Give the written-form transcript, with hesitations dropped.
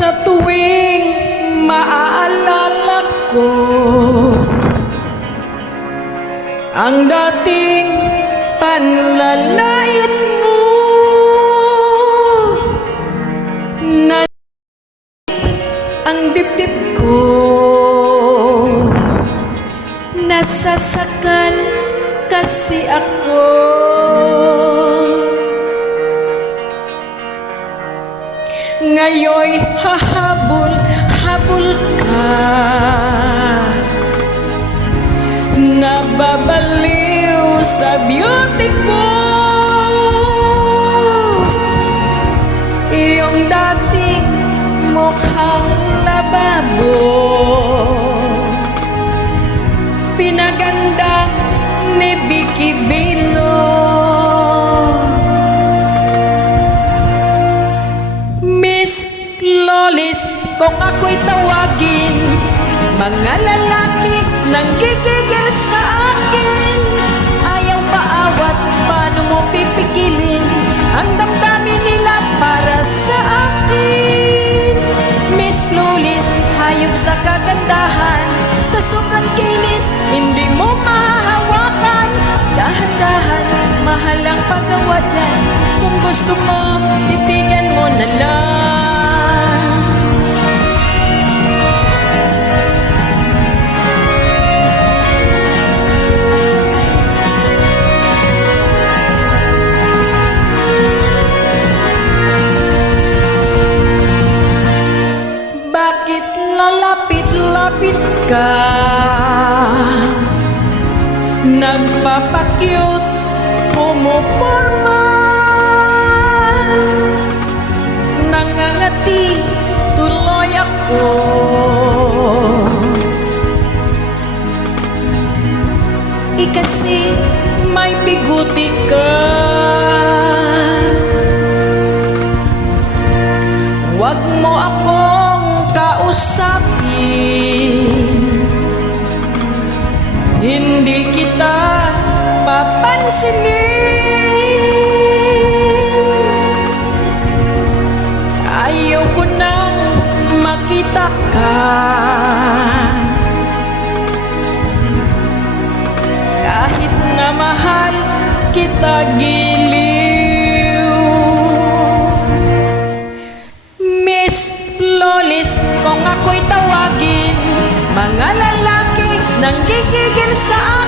Sa tuwing maaalala ko ang dating panlalait mo na ang dibdib ko nasasakal kasi ako. Ngayoy hahabol ka, nababaliw sa beauty ko. Iyong dating mukhang lababo pinaganda ni Vicky Bilo. Kung ako'y tawagin, mga lalaki nang gigigil sa akin. Ayaw maawat, paano mo pipigilin ang damdamin nila para sa akin? Miss Flawless, hayop sa kagandahan, sa sobrang kinis, hindi mo mahahawakan. Dahan-dahan, mahal ang paggawa dyan. Kung gusto mo, titingan mo na lang. Lalapit ka, nagpapakyut, pumuporma, nangangati, tuloy ako. Ikasi may biguti ka, wag mo akong kausapin, hindi kita papansinin. Ayaw ko nang makita ka, kahit na mahal kita giliw. Miss Flawless, kung ako'y tawagin, mga lalaki nang gigigil sa